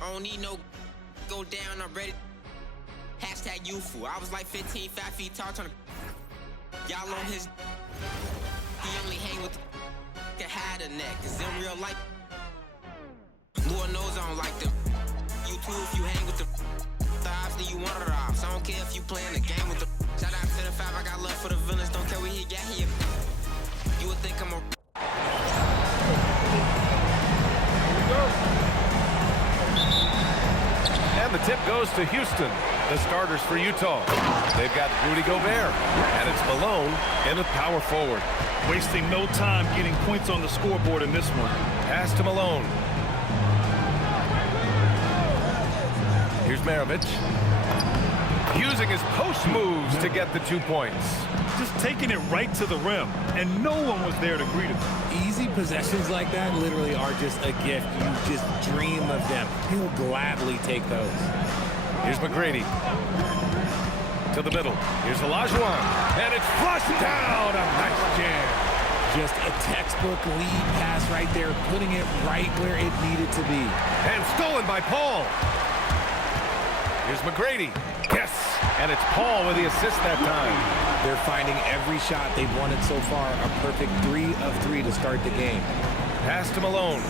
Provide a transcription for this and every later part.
I don't need no go down, I'm ready. Hashtag youthful. I was like 15, 5 feet tall, trying to y'all on his. He only hang with the had a neck, cause them real life. Lord knows I don't like them. You too if you hang with the thighs, then you want it off. So I don't care if you playing the game with the. Shout out to the 5, I got love for the villains, don't care where he got here. You would think I'm a. And the tip goes to Houston, the starters for Utah. They've got Rudy Gorbert, and it's Malone in at power forward. Wasting no time getting points on the scoreboard in this one. Pass to Malone. Here's Maravich. Using his post moves to get the 2 points. Just taking it right to the rim, and no one was there to greet him. Easy possessions like that literally are just a gift. You just dream of them. He'll gladly take those. Here's McGrady. To the middle. Here's Olajuwon. And it's flushed down. A nice jam. Just a textbook lead pass right there, putting it right where it needed to be. And stolen by Paul. Here's McGrady. Yes. And it's Paul with the assist that time. They're finding every shot they've wanted so far. A perfect 3 of 3 to start the game. Pass to Malone.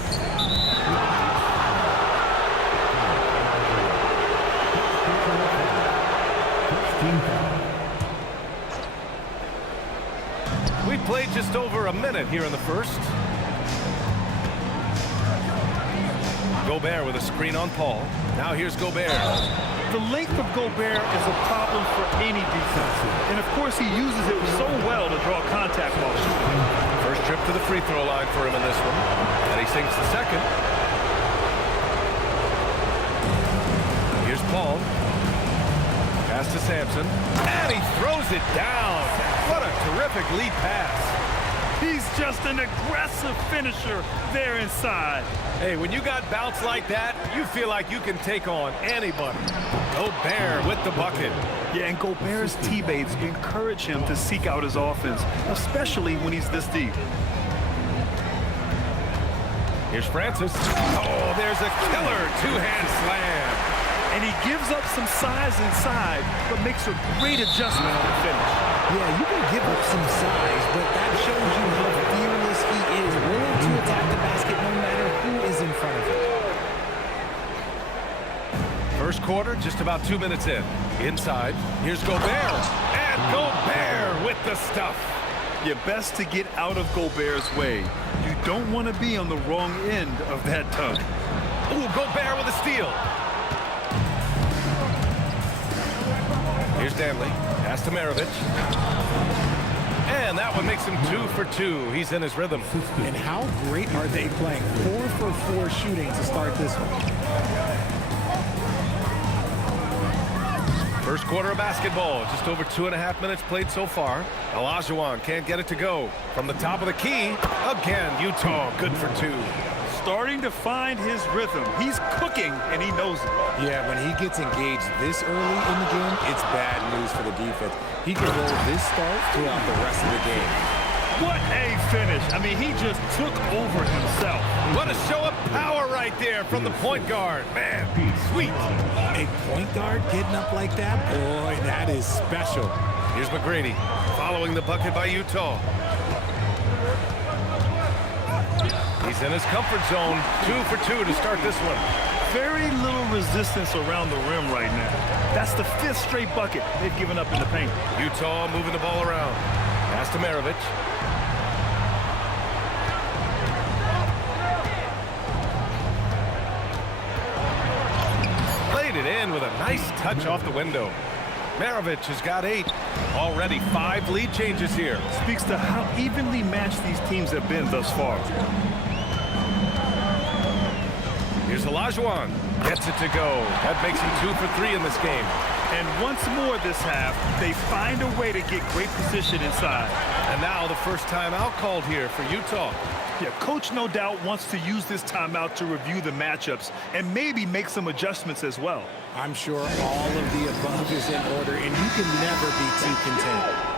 We played just over a minute here in the first. Gobert with a screen on Paul. Now here's Gobert. The length of Gobert is a problem for any defense. And of course he uses it so well to draw contact while shooting. First trip to the free throw line for him in this one. And he sinks the second. Here's Paul. Pass to Samson. And he throws it down. What a terrific lead pass. He's just an aggressive finisher there inside. Hey, when you got bounce like that, you feel like you can take on anybody. Gobert with the bucket. Yeah, and Gobert's teammates encourage him to seek out his offense, especially when he's this deep. Here's Francis. Oh, there's a killer two-hand slam. And he gives up some size inside, but makes a great adjustment on the finish. Yeah, you can give up some size, but that shows you how fearless he is, willing to attack the basket no matter who is in front of him. First quarter, just about 2 minutes in. Inside, here's Gorbert. And Gorbert with the stuff. Yeah, best to get out of Gobert's way. You don't want to be on the wrong end of that tug. Ooh, Gorbert with a steal. Here's Dantely. Pass to Maravich. And that one makes him 2 for 2. He's in his rhythm. And how great are they playing? 4 for 4 shooting to start this one. First quarter of basketball. Just over 2.5 minutes played so far. Olajuwon can't get it to go. From the top of the key. Again, Utah good for 2. Starting to find his rhythm. He's cooking, and he knows it. Yeah, when he gets engaged this early in the game, it's bad news for the defense. He can roll this start throughout the rest of the game. What a finish. I mean, he just took over himself. What a show of power right there from the point guard. Man, sweet. A point guard getting up like that? Boy, that is special. Here's McGrady following the bucket by Utah. He's in his comfort zone. 2 for 2 to start this one. Very little resistance around the rim right now. That's the 5th straight bucket they've given up in the paint. Utah moving the ball around. Pass to Maravich. Played it in with a nice touch off the window. Maravich has got 8. Already 5 lead changes here. Speaks to how evenly matched these teams have been thus far. Here's Olajuwon. Gets it to go. That makes him 2 for 3 in this game. And once more this half, they find a way to get great position inside. And now the first timeout called here for Utah. Yeah, coach no doubt wants to use this timeout to review the matchups and maybe make some adjustments as well. I'm sure all of the above is in order, and you can never be too content.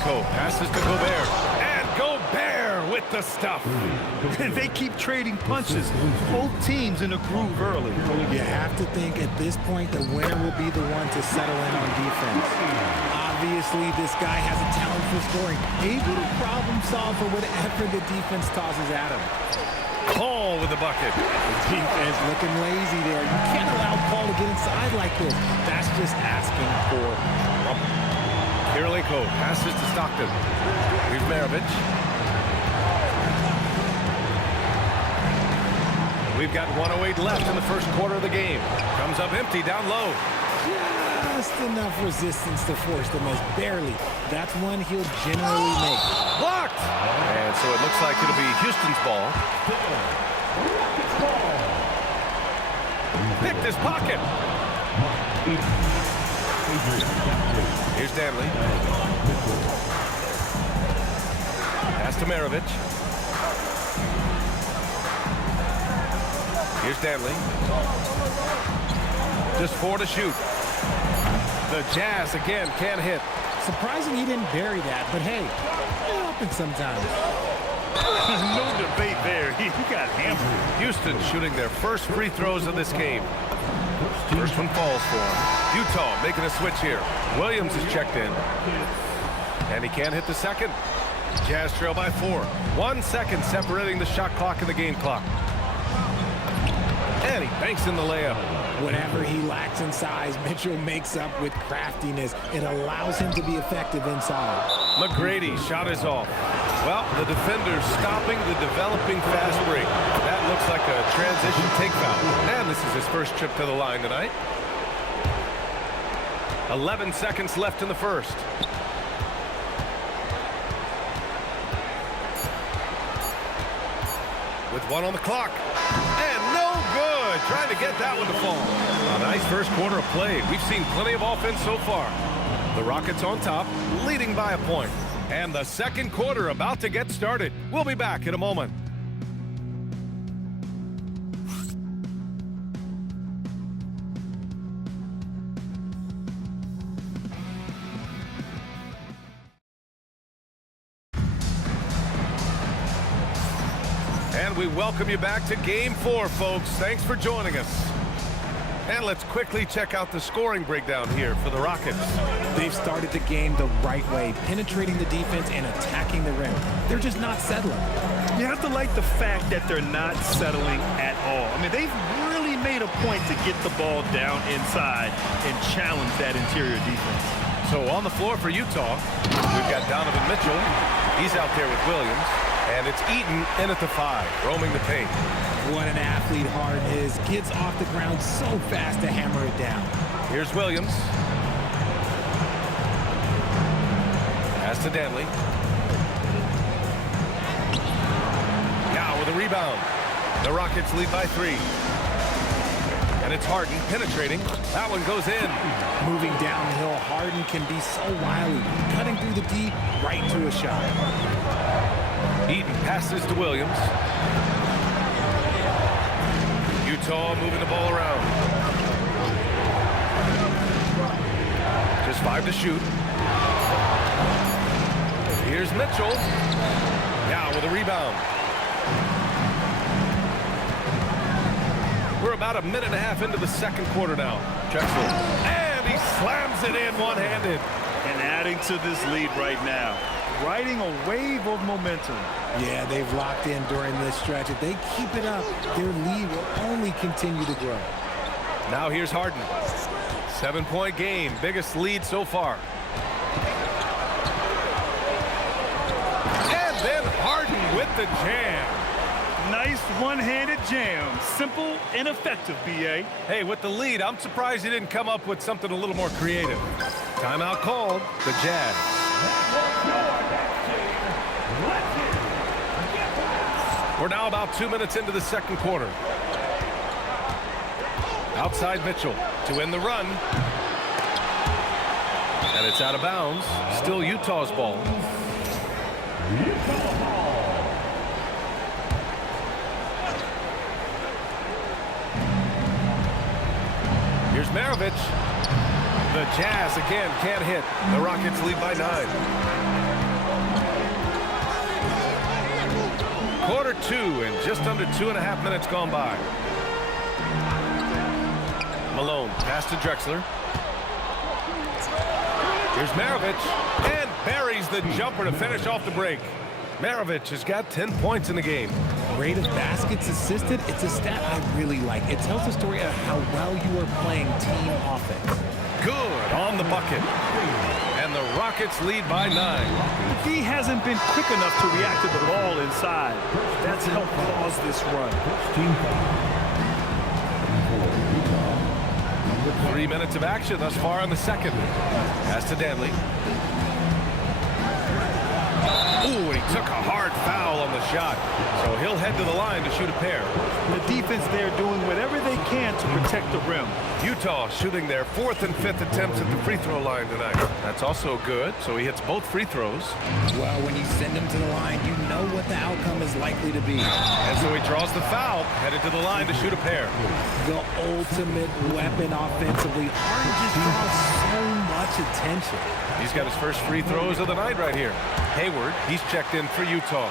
Kililenko passes to Gorbert. And Gorbert with the stuff. And they keep trading punches. Both teams in a groove early. You have to think at this point the winner will be the one to settle in on defense. Obviously, this guy has a talent for scoring, able to problem solve for whatever the defense tosses at him. Paul with the bucket. The defense looking lazy there. You can't allow Paul to get inside like this. That's just asking for trouble. Kililenko passes to Stockton. Here's Maravich. We've got 1:08 left in the first quarter of the game. Comes up empty down low. Just enough resistance to force the miss. Barely. That's one he'll generally make. Blocked! And so it looks like it'll be Houston's ball. Picked his pocket. Here's Dantely. Pass to Maravich. Here's Dantely. Just 4 to shoot. The Jazz again can't hit. Surprising he didn't bury that, but hey, it happens sometimes. No debate there. He got hammered. Houston shooting their first free throws of this game. First one falls for him. Utah making a switch here. Williams is checked in. And he can't hit the second. Jazz trail by 4. 1 second separating the shot clock and the game clock. And he banks in the layup. Whatever he lacks in size, Mitchell makes up with craftiness. It allows him to be effective inside. McGrady shot is off. Well, the defender's stopping the developing fast break. That looks like a transition take foul. And this is his first trip to the line tonight. 11 seconds left in the first. With 1 on the clock. And no good. Trying to get that one to fall. A nice first quarter of play. We've seen plenty of offense so far. The Rockets on top, leading by a point. And the second quarter about to get started. We'll be back in a moment. And we welcome you back to Game 4, folks. Thanks for joining us. And let's quickly check out the scoring breakdown here for the Rockets. They've started the game the right way, penetrating the defense and attacking the rim. They're just not settling. You have to like the fact that they're not settling at all. I mean, they've really made a point to get the ball down inside and challenge that interior defense. So on the floor for Utah, we've got Donovan Mitchell. He's out there with Williams. And it's Eaton in at the 5, roaming the paint. What an athlete Harden is. Gets off the ground so fast to hammer it down. Here's Williams. Pass to Dantely. Now with a rebound. The Rockets lead by 3. And it's Harden penetrating. That one goes in. Moving downhill, Harden can be so wily. Cutting through the D, right to a shot. Eaton passes to Williams. Utah moving the ball around. Just 5 to shoot. Here's Mitchell. Now with a rebound. We're about a minute and a half into the second quarter now. Drexler. And he slams it in one-handed. And adding to this lead right now. Riding a wave of momentum. Yeah, they've locked in during this stretch. If they keep it up, their lead will only continue to grow. Now here's Harden. 7-point game, biggest lead so far. And then Harden with the jam. Nice one-handed jam. Simple and effective, B.A. Hey, with the lead, I'm surprised he didn't come up with something a little more creative. Timeout called, the Jazz. We're now about 2 minutes into the second quarter. Outside Mitchell to end the run. And it's out of bounds. Still Utah's ball. Here's Maravich. The Jazz again can't hit. The Rockets lead by 9. Quarter 2 and just under 2.5 minutes gone by. Malone pass to Drexler. Here's Maravich and buries the jumper to finish off the break. Maravich has got 10 points in the game. Rate of baskets assisted, it's a stat I really like. It tells the story of how well you are playing team offense. Good on the bucket. And the Rockets lead by 9. He hasn't been quick enough to react to the ball inside. That's helped cause this run. 3 minutes of action thus far in the second. Pass to Dantely. Ooh, and he took a hard foul on the shot. So he'll head to the line to shoot a pair. The defense there doing whatever they can to protect the rim. Utah shooting their 4th and 5th attempts at the free throw line tonight. That's also good, so he hits both free throws. Well, when you send him to the line, you know what the outcome is likely to be. And so he draws the foul, headed to the line to shoot a pair. The ultimate weapon offensively. Harden just draws so much attention. He's got his first free throws of the night right here. Hayward, he's checked in for Utah.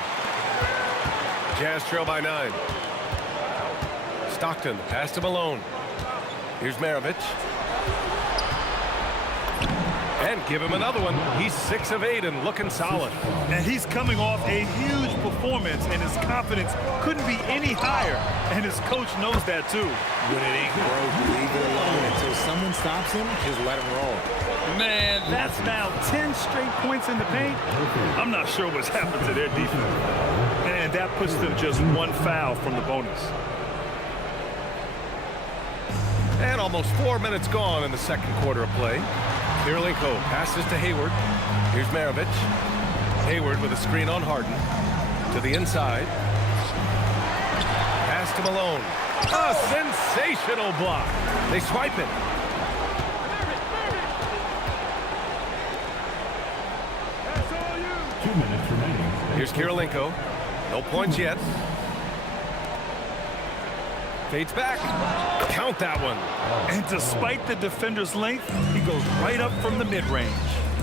Jazz trail by 9. Stockton, pass to Malone. Here's Maravich. And give him another one. He's 6 of 8 and looking solid. And he's coming off a huge performance, and his confidence couldn't be any higher. And his coach knows that too. When it ain't broke, leave it alone. Until someone stops him, just let him roll. Man, that's now 10 straight points in the paint. I'm not sure what's happened to their defense. And that puts them just 1 foul from the bonus. And almost 4 minutes gone in the second quarter of play. Kililenko passes to Hayward. Here's Maravich. Hayward with a screen on Harden. To the inside. Pass to Malone. A sensational block. They swipe it. Here's Kililenko. No points yet. Fades back. Count that one. And despite the defender's length, he goes right up from the mid-range.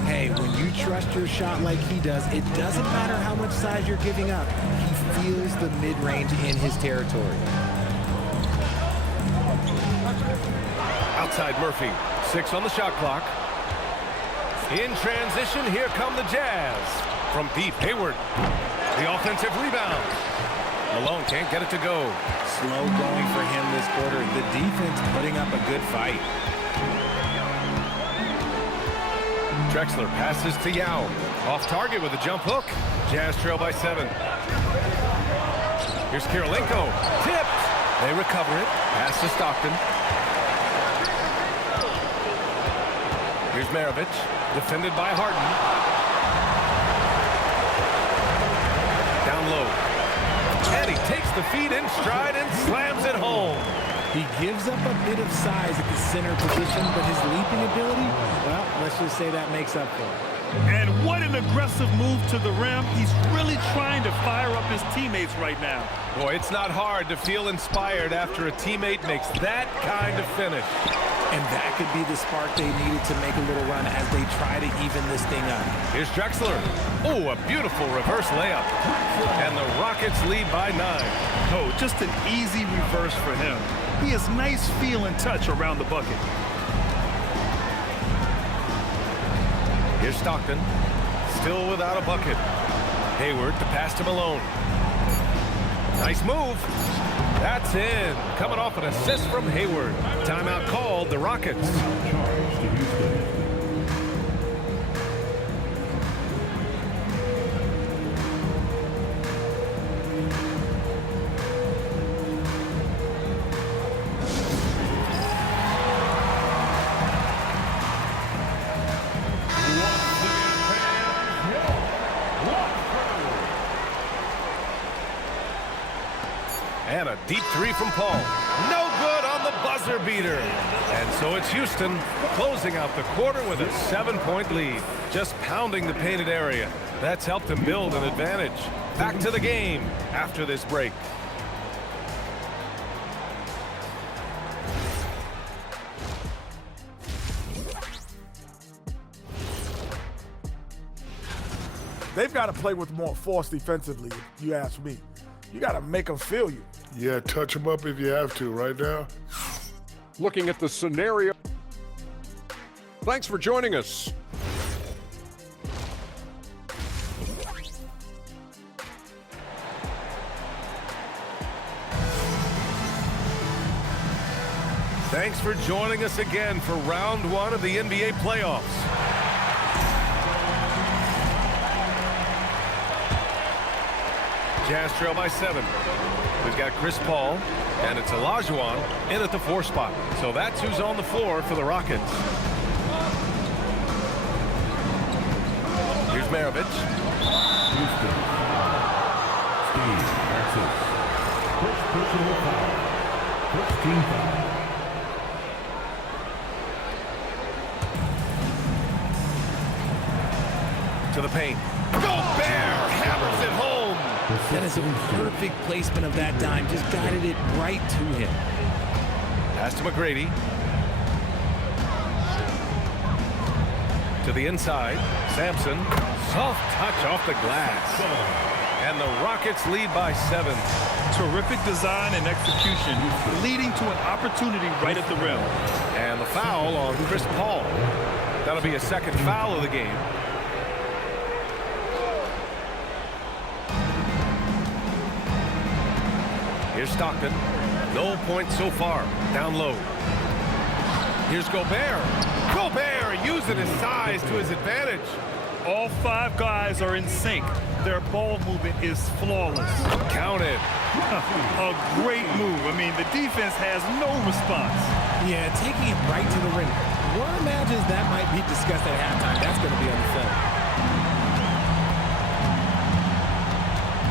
Hey, when you trust your shot like he does, it doesn't matter how much size you're giving up. He feels the mid-range in his territory. Outside Murphy. 6 on the shot clock. In transition, here come the Jazz. From deep, Hayward. The offensive rebound. Malone can't get it to go. Slow going for him this quarter. The defense putting up a good fight. Drexler passes to Yao. Off target with a jump hook. Jazz trail by 7. Here's Kililenko. Tipped. They recover it. Pass to Stockton. Here's Maravich. Defended by Harden. Down low. And he takes the feed in stride and slams it home. He gives up a bit of size at the center position, but his leaping ability, well, let's just say that makes up for it. And what an aggressive move to the rim. He's really trying to fire up his teammates right now. Boy, it's not hard to feel inspired after a teammate makes that kind of finish. And that could be the spark they needed to make a little run as they try to even this thing up. Here's Drexler. Oh, a beautiful reverse layup. And the Rockets lead by 9. Oh, just an easy reverse for him. He has nice feel and touch around the bucket. Here's Stockton. Still without a bucket. Hayward to pass to Malone. Nice move. That's in. Coming off an assist from Hayward. Timeout called, the Rockets. And a deep 3 from Paul. No good on the buzzer beater. And so it's Houston closing out the quarter with a 7-point lead. Just pounding the painted area. That's helped them build an advantage. Back to the game after this break. They've got to play with more force defensively, if you ask me. You got to make them feel you. Yeah, touch them up if you have to right now. Looking at the scenario. Thanks for joining us. Thanks for joining us again for round one of the NBA playoffs. Jazz trail by 7. We've got Chris Paul, and it's Olajuwon in at the 4 spot. So that's who's on the floor for the Rockets. Here's Maravich. Houston. Steve, Texas. First personal foul. First team foul. To the paint. Gorbert hammers it home. That is a perfect placement of that dime. Just guided it right to him. Pass to McGrady. To the inside. Samson. Soft touch off the glass. And the Rockets lead by 7. Terrific design and execution, leading to an opportunity right at the rim. And the foul on Chris Paul. That'll be a second foul of the game. Here's Stockton. No points so far. Down low. Here's Gorbert. Gorbert using his size to his advantage. All 5 guys are in sync. Their ball movement is flawless. Counted. A great move. I mean, the defense has no response. Yeah, taking it right to the rim. One imagines that might be discussed at halftime. That's going to be on the film.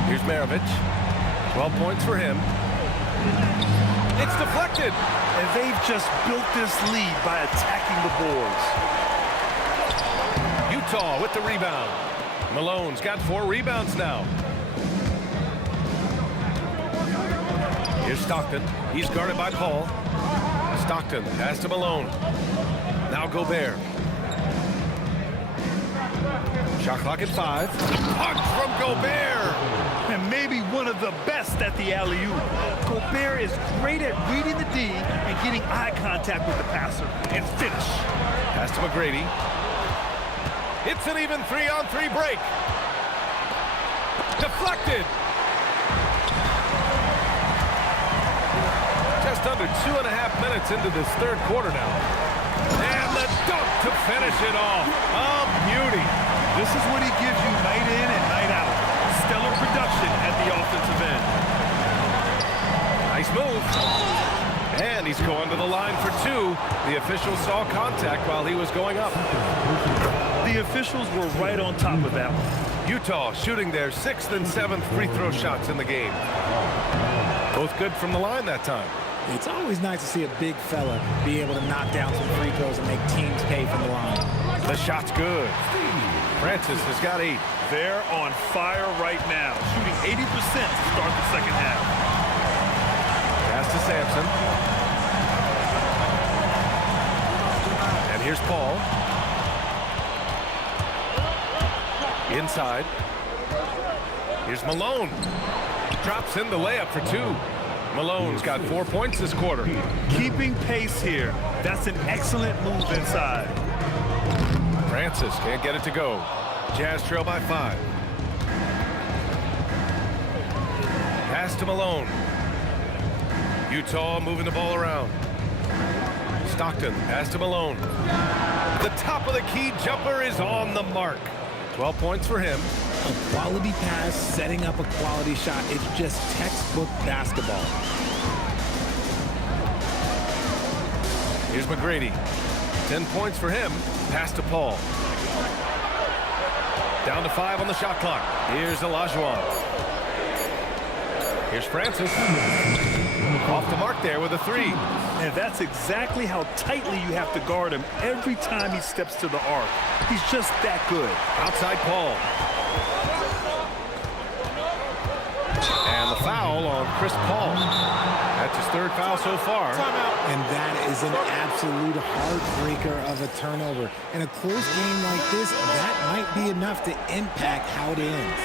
Here's Maravich. 12 points for him. It's deflected. And they've just built this lead by attacking the boards. Utah with the rebound. Malone's got 4 rebounds now. Here's Stockton. He's guarded by Paul. Stockton pass to Malone. Now Gorbert. Shot clock at 5. Punch from Gorbert. And maybe one of the best at the alley-oop. Gorbert is great at reading the D and getting eye contact with the passer and finish. Pass to McGrady. It's an even 3-on-3 break. Deflected. Just under 2.5 minutes into this third quarter now. And the dunk to finish it off. A beauty. This is what he gives you night in and night out. Stellar production at the offensive end. Nice move. And he's going to the line for 2. The official saw contact while he was going up. The officials were right on top of that one. Utah shooting their 6th and 7th free throw shots in the game. Both good from the line that time. It's always nice to see a big fella be able to knock down some free throws and make teams pay from the line. The shot's good. Francis has got 8. They're on fire right now, shooting 80% to start the second half. Pass to Samson. And here's Paul. Inside. Here's Malone. Drops in the layup for 2. Malone's got 4 points this quarter. Keeping pace here. That's an excellent move inside. Francis can't get it to go. Jazz trail by 5. Pass to Malone. Utah moving the ball around. Stockton, pass to Malone. The top of the key jumper is on the mark. 12 points for him. A quality pass, setting up a quality shot. It's just textbook basketball. Here's McGrady. 10 points for him. Pass to Paul. Down to 5 on the shot clock. Here's Olajuwon. Here's Francis. Off the mark there with a 3. And that's exactly how tightly you have to guard him every time he steps to the arc. He's just that good. Outside Paul. And the foul on Chris Paul. That's his 3rd foul so far. And that is an absolute heartbreaker of a turnover. In a close game like this, that might be enough to impact how it ends.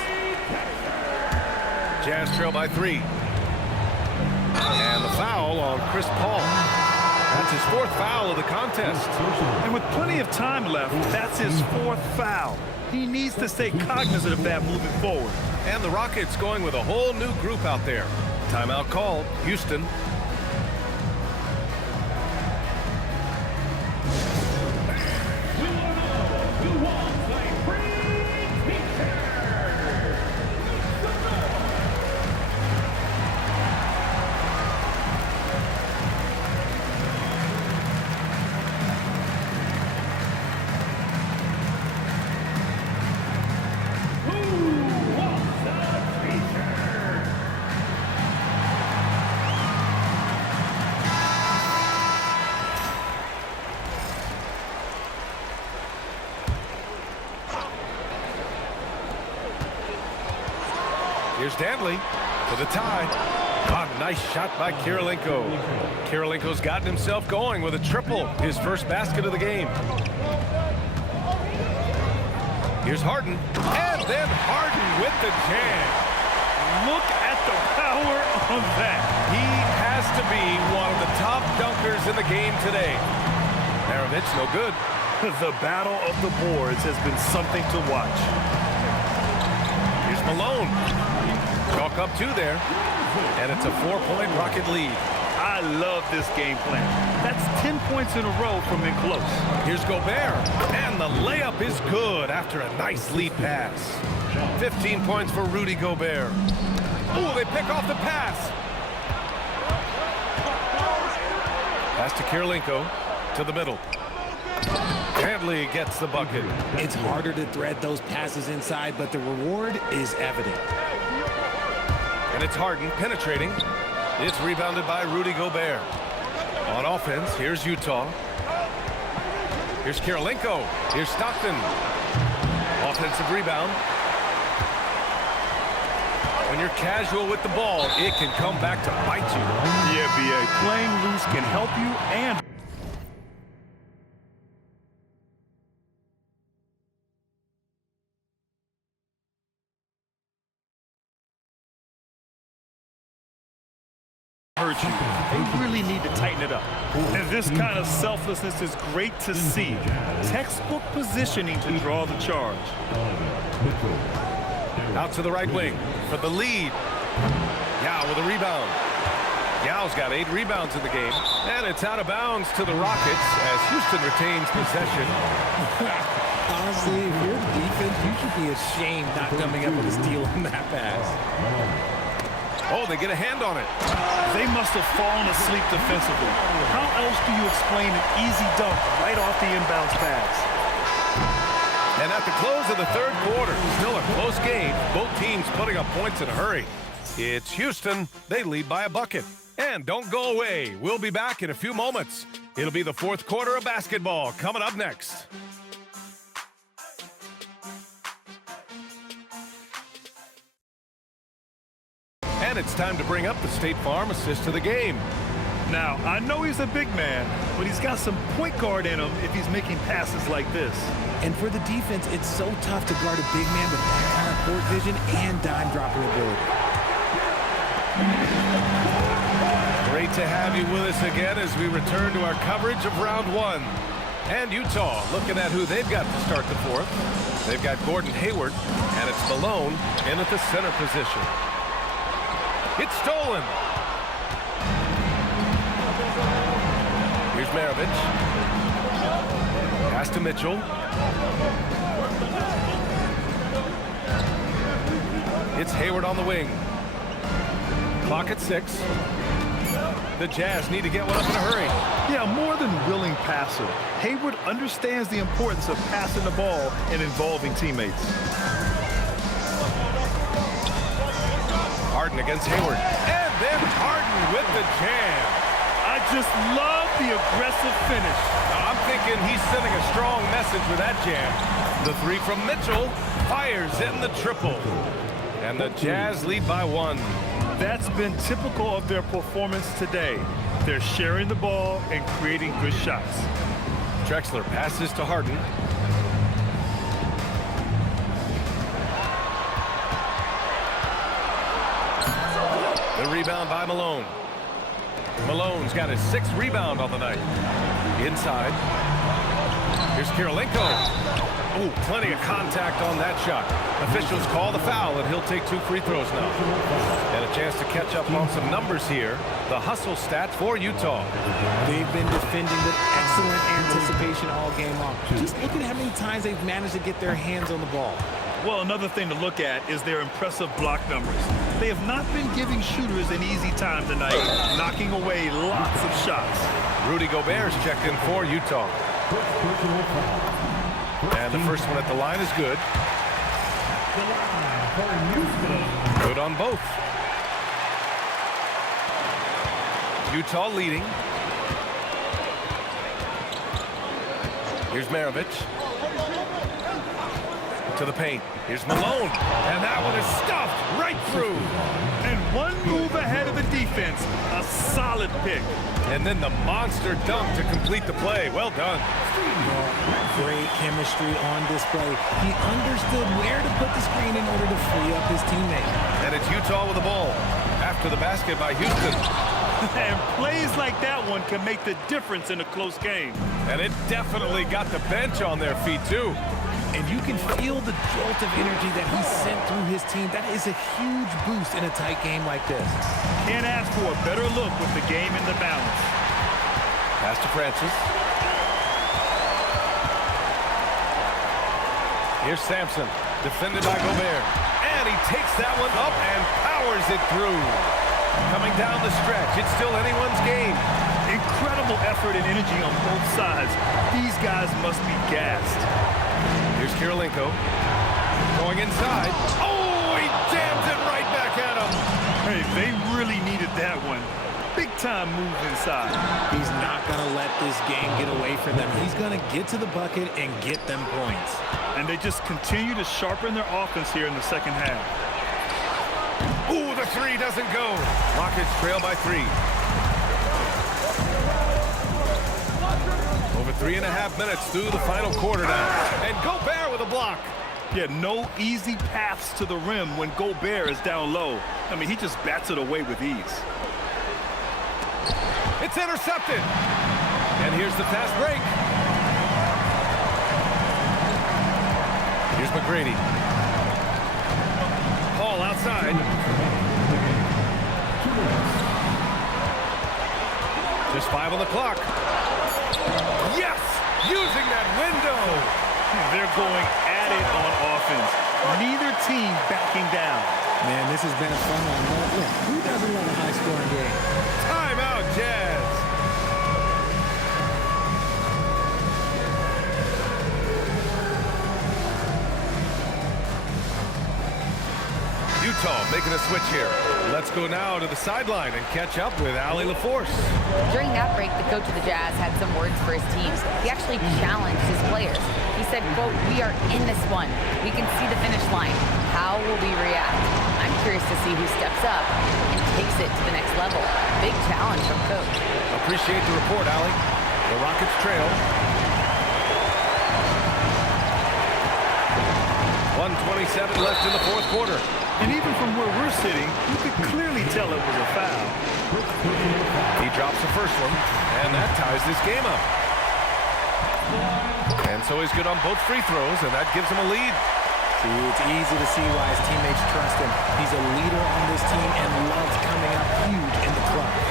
Jazz trail by 3. And the foul on Chris Paul. That's his 4th foul of the contest. And with plenty of time left, that's his 4th foul. He needs to stay cognizant of that moving forward. And the Rockets going with a whole new group out there. Timeout called. Houston. Here's Dantely for the tie. Oh, nice shot by Kililenko. Kirilenko's gotten himself going with a triple, his first basket of the game. Here's Harden, and then Harden with the jam. Look at the power on that. He has to be one of the top dunkers in the game today. Maravich, no good. The battle of the boards has been something to watch. Here's Malone. Chalk up 2 there, and it's a 4-point Rocket lead. I love this game plan. That's 10 points in a row from in close. Here's Gorbert, and the layup is good after a nice lead pass. 15 points for Rudy Gorbert. Oh, they pick off the pass. Pass to Kililenko, to the middle. Dantely gets the bucket. It's harder to thread those passes inside, but the reward is evident. And it's Harden penetrating. It's rebounded by Rudy Gorbert. On offense, here's Utah. Here's Kililenko. Here's Stockton. Offensive rebound. When you're casual with the ball, it can come back to bite you. Yeah, B.A. Playing loose can help you and hurt you. They really need to tighten it up. And this kind of selflessness is great to see. Textbook positioning to draw the charge. Out to the right wing for the lead. Yao with a rebound. Yao's got 8 rebounds in the game. And it's out of bounds to the Rockets as Houston retains possession. Honestly, if you're the defense, you should be ashamed not coming up with a steal on that pass. Oh, they get a hand on it. They must have fallen asleep defensively. How else do you explain an easy dunk right off the inbounds pass? And at the close of the 3rd quarter, still a close game. Both teams putting up points in a hurry. It's Houston. They lead by a bucket. And don't go away. We'll be back in a few moments. It'll be the 4th quarter of basketball coming up next. And it's time to bring up the State Farm assist of the game. Now, I know he's a big man, but he's got some point guard in him if he's making passes like this. And for the defense, it's so tough to guard a big man with that kind of court vision and dime dropping ability. Great to have you with us again as we return to our coverage of round 1. And Utah looking at who they've got to start the 4th. They've got Gordon Hayward, and it's Malone in at the center position. It's stolen. Here's Maravich. Pass to Mitchell. It's Hayward on the wing. Clock at 6. The Jazz need to get one up in a hurry. Yeah, more than willing passer. Hayward understands the importance of passing the ball and involving teammates. Harden against Hayward. And then Harden with the jam. I just love the aggressive finish. Now, I'm thinking he's sending a strong message with that jam. The 3 from Mitchell fires in the triple. And the Jazz lead by 1. That's been typical of their performance today. They're sharing the ball and creating good shots. Drexler passes to Harden. rebound by Malone. Malone's got his 6th rebound on the night. Inside. Here's Kililenko. Oh, plenty of contact on that shot. Officials call the foul, and he'll take 2 free throws now. And a chance to catch up on some numbers here. The hustle stats for Utah. They've been defending with excellent anticipation all game long. Just look at how many times they've managed to get their hands on the ball. Well, another thing to look at is their impressive block numbers. They have not been giving shooters an easy time tonight, knocking away lots of shots. Rudy Gobert's checked in for Utah. And the first one at the line is good. Good on both. Utah leading. Here's Maravich. To the paint. Here's Malone. And that one is stuffed right through. And one move ahead of the defense. A solid pick. And then the monster dunk to complete the play. Well done. Great chemistry on display. He understood where to put the screen in order to free up his teammate. And it's Utah with the ball. After the basket by Houston. And plays like that one can make the difference in a close game. And it definitely got the bench on their feet, too. And you can feel the jolt of energy that he sent through his team. That is a huge boost in a tight game like this. Can't ask for a better look with the game in the balance. Pass to Francis. Here's Samson, defended by Gorbert. And he takes that one up and powers it through. Coming down the stretch, it's still anyone's game. Incredible effort and energy on both sides. These guys must be gassed. Here's Kililenko. Going inside. Oh, he jams it right back at him. Hey, they really needed that one. Big time move inside. He's not going to let this game get away from them. He's going to get to the bucket and get them points. And they just continue to sharpen their offense here in the second half. Ooh, the 3 doesn't go. Rockets trail by 3. Over 3.5 minutes through the final quarter now. And Gorbert with a block. Yeah, no easy paths to the rim when Gorbert is down low. I mean, he just bats it away with ease. It's intercepted. And here's the fast break. Here's McGrady. Paul outside. Just 5 on the clock. Yes! Using that window. They're going at it on offense. Neither team backing down. Man, this has been a fun one. Look, who doesn't love a high-scoring game? Timeout, Jazz. Utah making a switch here. Let's go now to the sideline and catch up with Allie LaForce. During that break, the coach of the Jazz had some words for his teams. He actually challenged his players. He said, quote, "We are in this one. We can see the finish line. How will we react?" I'm curious to see who steps up and takes it to the next level. Big challenge from coach. Appreciate the report, Allie. The Rockets trail. 1:27 left in the fourth quarter. And even from where we're sitting, you could clearly tell it was a foul. He drops the first one, and that ties this game up. And so he's good on both free throws, and that gives him a lead. See, it's easy to see why his teammates trust him. He's a leader on this team and loves coming up huge in the clutch.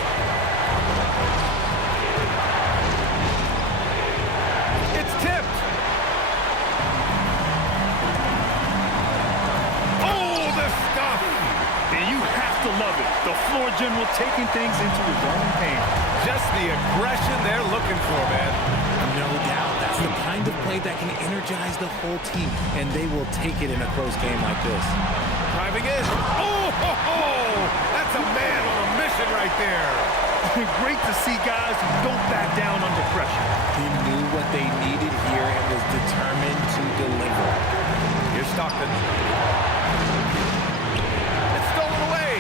It's tipped. Oh, the stuff. And you have to love it. The floor general taking things into his own hands. Just the aggression they're looking for, man. No doubt. That's the kind of play that can energize the whole team, and they will take it in a close game like this. Driving in. Oh, ho, ho. That's a man on a mission right there. Great to see guys who don't back down under pressure. He knew what they needed here and was determined to deliver. Here's Stockton. It's stolen away.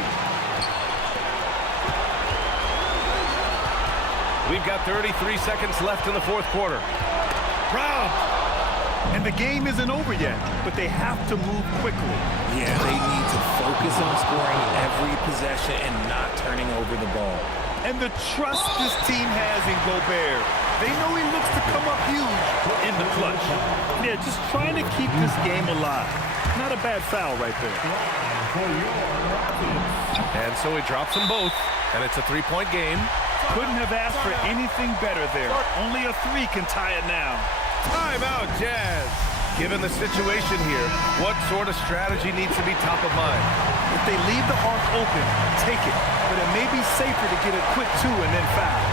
We've got 33 seconds left in the fourth quarter. Rob. And the game isn't over yet, but they have to move quickly. Yeah, they need to focus on scoring every possession and not turning over the ball. And the trust this team has in Gorbert. They know he looks to come up huge in the clutch. Yeah, just trying to keep this game alive. Not a bad foul right there. And so he drops them both, and it's a three-point game. Couldn't have asked for anything better there. Only a three can tie it now. Timeout, Jazz. Given the situation here, what sort of strategy needs to be top of mind? If they leave the arc open, take it. But it may be safer to get a quick two and then foul.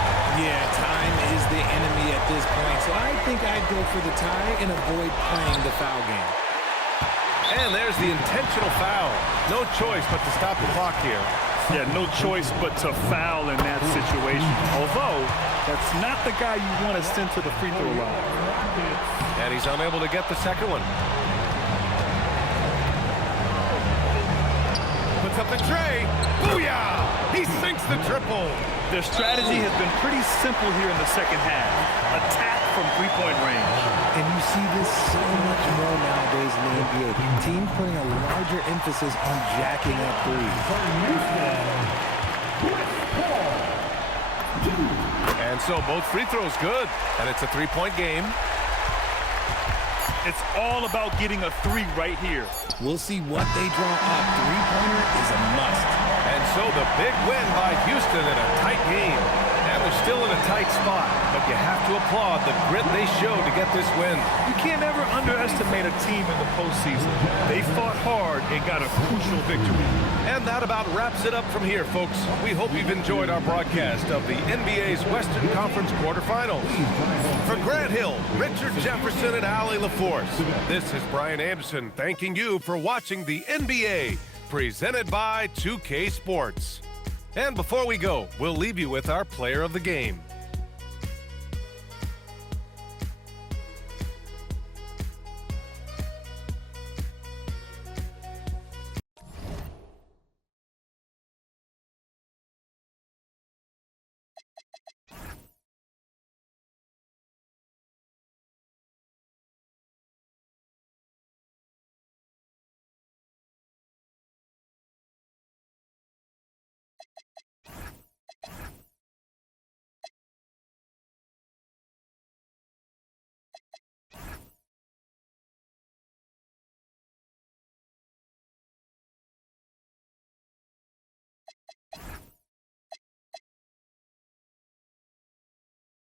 Yeah, time is the enemy at this point, so I think I'd go for the tie and avoid playing the foul game. And there's the intentional foul. No choice but to stop the clock here. Yeah, no choice but to foul in that situation. Although, that's not the guy you want to send to the free throw line. And he's unable to get the second one. Puts up the tray. Booyah! He sinks the triple. Their strategy has been pretty simple here in the second half. Attack from three-point range. And you see this so much more nowadays in the NBA. Teams putting a larger emphasis on jacking up threes. And so both free throws good. And it's a three-point game. It's all about getting a three right here. We'll see what they draw up. Three-pointer is a must. And so the big win by Houston in a tight game. And they're still in a tight spot, but you have to applaud the grit they showed to get this win. You can't ever underestimate a team in the postseason. They fought hard and got a crucial victory. And that about wraps it up from here, folks. We hope you've enjoyed our broadcast of the NBA's Western Conference quarterfinals. For Grant Hill, Richard Jefferson, and Allie LaForce, this is Brian Anderson thanking you for watching the NBA, presented by 2K Sports. And before we go, we'll leave you with our player of the game.